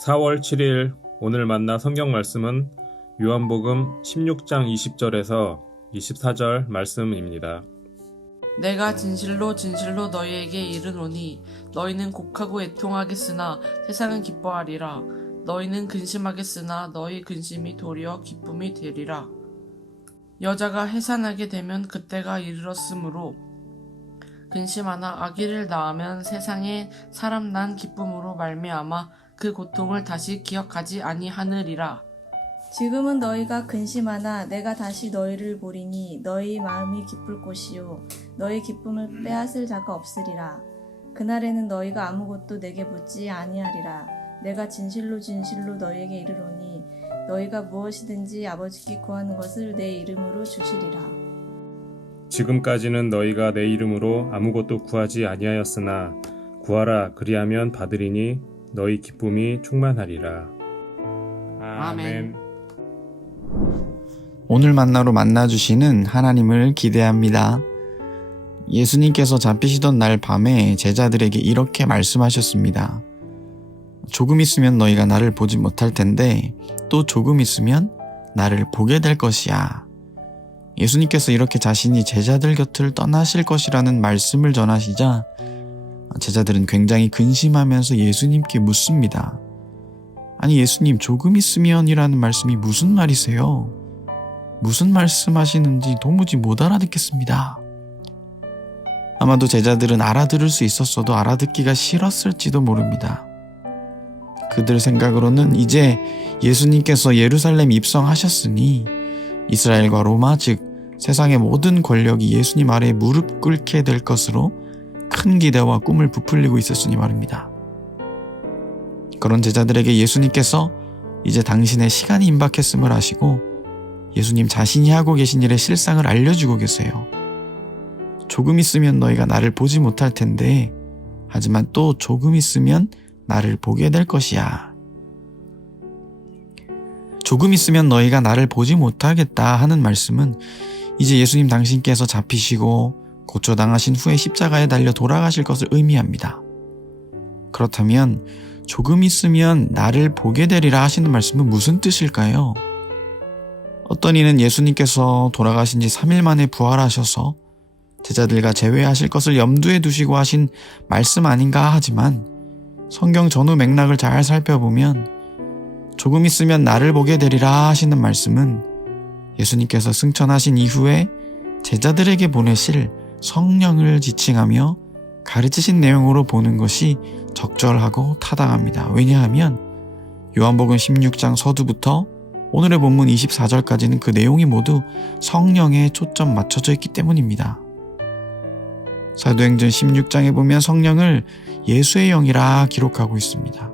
4월 7일 오늘 만나 성경 말씀은 요한복음 16장 20절에서 24절 말씀입니다. 내가 진실로 진실로 너희에게 이르노니 너희는 곡하고 애통하겠으나 세상은 기뻐하리라. 너희는 근심하겠으나 너희 근심이 도리어 기쁨이 되리라. 여자가 해산하게 되면 그때가 이르렀으므로 근심하나 아기를 낳으면 세상에 사람 난 기쁨으로 말미암아 그 고통을 다시 기억하지 아니하느리라. 지금은 너희가 근심하나 내가 다시 너희를 보리니 너희 마음이 기쁠 것이요 너희 기쁨을 빼앗을 자가 없으리라. 그날에는 너희가 아무것도 내게 묻지 아니하리라. 내가 진실로 진실로 너희에게 이르노니 너희가 무엇이든지 아버지께 구하는 것을 내 이름으로 주시리라. 지금까지는 너희가 내 이름으로 아무것도 구하지 아니하였으나 구하라 그리하면 받으리니 너희 기쁨이 충만하리라. 아멘. 오늘 만나로 만나주시는 하나님을 기대합니다. 예수님께서 잡히시던 날 밤에 제자들에게 이렇게 말씀하셨습니다. 조금 있으면 너희가 나를 보지 못할 텐데 또 조금 있으면 나를 보게 될 것이야. 예수님께서 이렇게 자신이 제자들 곁을 떠나실 것이라는 말씀을 전하시자 제자들은 굉장히 근심하면서 예수님께 묻습니다. 아니 예수님, 조금 있으면이라는 말씀이 무슨 말이세요? 무슨 말씀하시는지 도무지 못 알아듣겠습니다. 아마도 제자들은 알아들을 수 있었어도 알아듣기가 싫었을지도 모릅니다. 그들 생각으로는 이제 예수님께서 예루살렘 입성하셨으니 이스라엘과 로마, 즉 세상의 모든 권력이 예수님 아래에 무릎 꿇게 될 것으로 큰 기대와 꿈을 부풀리고 있었으니 말입니다. 그런 제자들에게 예수님께서 이제 당신의 시간이 임박했음을 아시고 예수님 자신이 하고 계신 일의 실상을 알려주고 계세요. 조금 있으면 너희가 나를 보지 못할 텐데 하지만 또 조금 있으면 나를 보게 될 것이야. 조금 있으면 너희가 나를 보지 못하겠다 하는 말씀은 이제 예수님 당신께서 잡히시고 고초당하신 후에 십자가에 달려 돌아가실 것을 의미합니다. 그렇다면 조금 있으면 나를 보게 되리라 하시는 말씀은 무슨 뜻일까요? 어떤 이는 예수님께서 돌아가신 지 3일 만에 부활하셔서 제자들과 재회하실 것을 염두에 두시고 하신 말씀 아닌가 하지만 성경 전후 맥락을 잘 살펴보면 조금 있으면 나를 보게 되리라 하시는 말씀은 예수님께서 승천하신 이후에 제자들에게 보내실 성령을 지칭하며 가르치신 내용으로 보는 것이 적절하고 타당합니다. 왜냐하면 요한복음 16장 서두부터 오늘의 본문 24절까지는 그 내용이 모두 성령에 초점 맞춰져 있기 때문입니다. 사도행전 16장에 보면 성령을 예수의 영이라 기록하고 있습니다.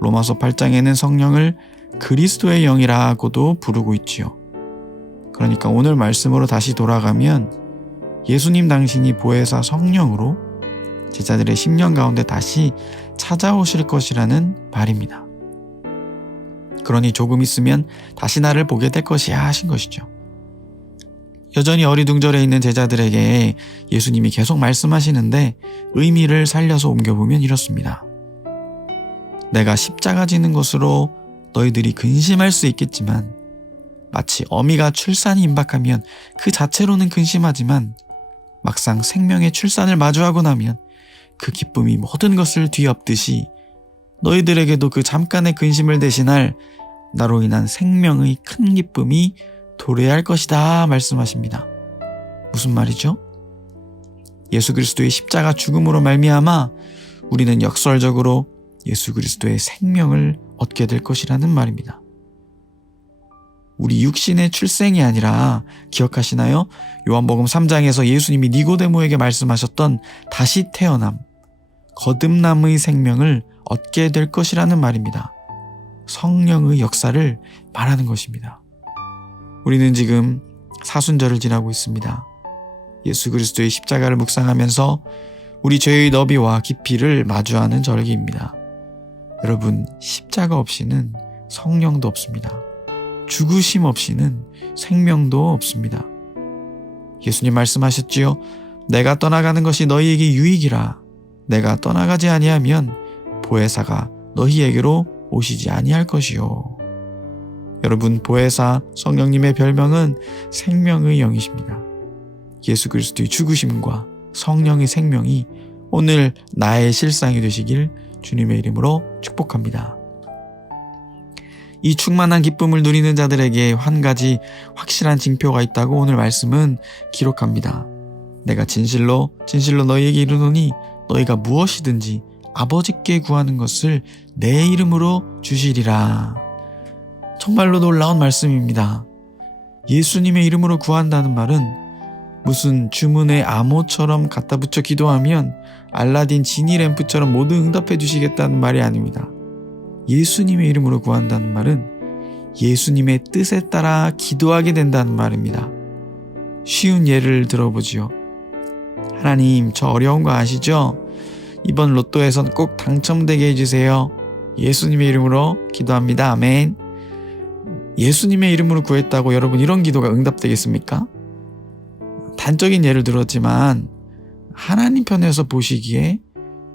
로마서 8장에는 성령을 그리스도의 영이라고도 부르고 있지요. 그러니까 오늘 말씀으로 다시 돌아가면 예수님 당신이 보혜사 성령으로 제자들의 심령 가운데 다시 찾아오실 것이라는 말입니다. 그러니 조금 있으면 다시 나를 보게 될 것이야 하신 것이죠. 여전히 어리둥절해 있는 제자들에게 예수님이 계속 말씀하시는데 의미를 살려서 옮겨보면 이렇습니다. 내가 십자가 지는 것으로 너희들이 근심할 수 있겠지만 마치 어미가 출산이 임박하면 그 자체로는 근심하지만 막상 생명의 출산을 마주하고 나면 그 기쁨이 모든 것을 뒤엎듯이 너희들에게도 그 잠깐의 근심을 대신할 나로 인한 생명의 큰 기쁨이 도래할 것이다 말씀하십니다. 무슨 말이죠? 예수 그리스도의 십자가 죽음으로 말미암아 우리는 역설적으로 예수 그리스도의 생명을 얻게 될 것이라는 말입니다. 우리 육신의 출생이 아니라 기억하시나요? 요한복음 3장에서 예수님이 니고데모에게 말씀하셨던 다시 태어남, 거듭남의 생명을 얻게 될 것이라는 말입니다. 성령의 역사를 말하는 것입니다. 우리는 지금 사순절을 지나고 있습니다. 예수 그리스도의 십자가를 묵상하면서 우리 죄의 너비와 깊이를 마주하는 절기입니다. 여러분, 십자가 없이는 성령도 없습니다. 죽으심 없이는 생명도 없습니다. 예수님 말씀하셨지요. 내가 떠나가는 것이 너희에게 유익이라. 내가 떠나가지 아니하면 보혜사가 너희에게로 오시지 아니할 것이요. 여러분, 보혜사 성령님의 별명은 생명의 영이십니다. 예수 그리스도의 죽으심과 성령의 생명이 오늘 나의 실상이 되시길 주님의 이름으로 축복합니다. 이 충만한 기쁨을 누리는 자들에게 한 가지 확실한 징표가 있다고 오늘 말씀은 기록합니다. 내가 진실로 너희에게 이르노니 너희가 무엇이든지 아버지께 구하는 것을 내 이름으로 주시리라. 정말로 놀라운 말씀입니다. 예수님의 이름으로 구한다는 말은 무슨 주문에 암호처럼 갖다 붙여 기도하면 알라딘 지니 램프처럼 모두 응답해 주시겠다는 말이 아닙니다. 예수님의 이름으로 구한다는 말은 예수님의 뜻에 따라 기도하게 된다는 말입니다. 쉬운 예를 들어보지요. 하나님, 저 어려운 거 아시죠? 이번 로또에선 꼭 당첨되게 해주세요. 예수님의 이름으로 기도합니다. 아멘. 예수님의 이름으로 구했다고 여러분 이런 기도가 응답되겠습니까? 단적인 예를 들었지만 하나님 편에서 보시기에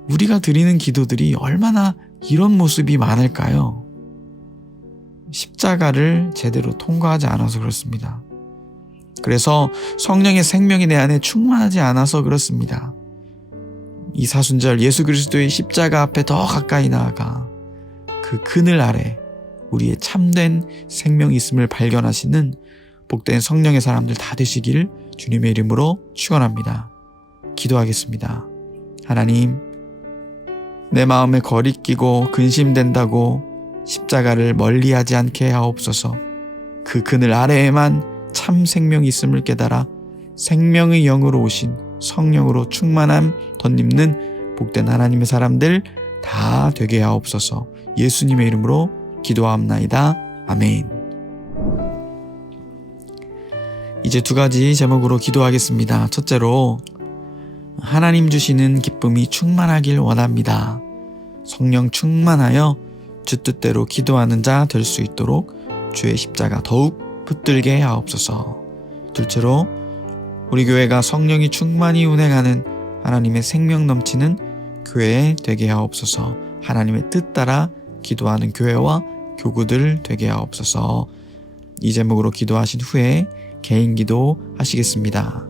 우리가 드리는 기도들이 얼마나 이런 모습이 많을까요? 십자가를 제대로 통과하지 않아서 그렇습니다. 그래서 성령의 생명이 내 안에 충만하지 않아서 그렇습니다. 이 사순절 예수 그리스도의 십자가 앞에 더 가까이 나아가 그 그늘 아래 우리의 참된 생명이 있음을 발견하시는 복된 성령의 사람들 다 되시길 주님의 이름으로 축원합니다. 기도하겠습니다. 하나님, 내 마음에 거리끼고 근심된다고 십자가를 멀리하지 않게 하옵소서. 그 그늘 아래에만 참 생명이 있음을 깨달아 생명의 영으로 오신 성령으로 충만함 덧입는 복된 하나님의 사람들 다 되게 하옵소서. 예수님의 이름으로 기도하옵나이다. 아멘. 이제 두 가지 제목으로 기도하겠습니다. 첫째로, 하나님 주시는 기쁨이 충만하길 원합니다. 성령 충만하여 주 뜻대로 기도하는 자 될 수 있도록 주의 십자가 더욱 붙들게 하옵소서. 둘째로, 우리 교회가 성령이 충만히 운행하는 하나님의 생명 넘치는 교회 되게 하옵소서. 하나님의 뜻 따라 기도하는 교회와 교구들 되게 하옵소서. 이 제목으로 기도하신 후에 개인 기도 하시겠습니다.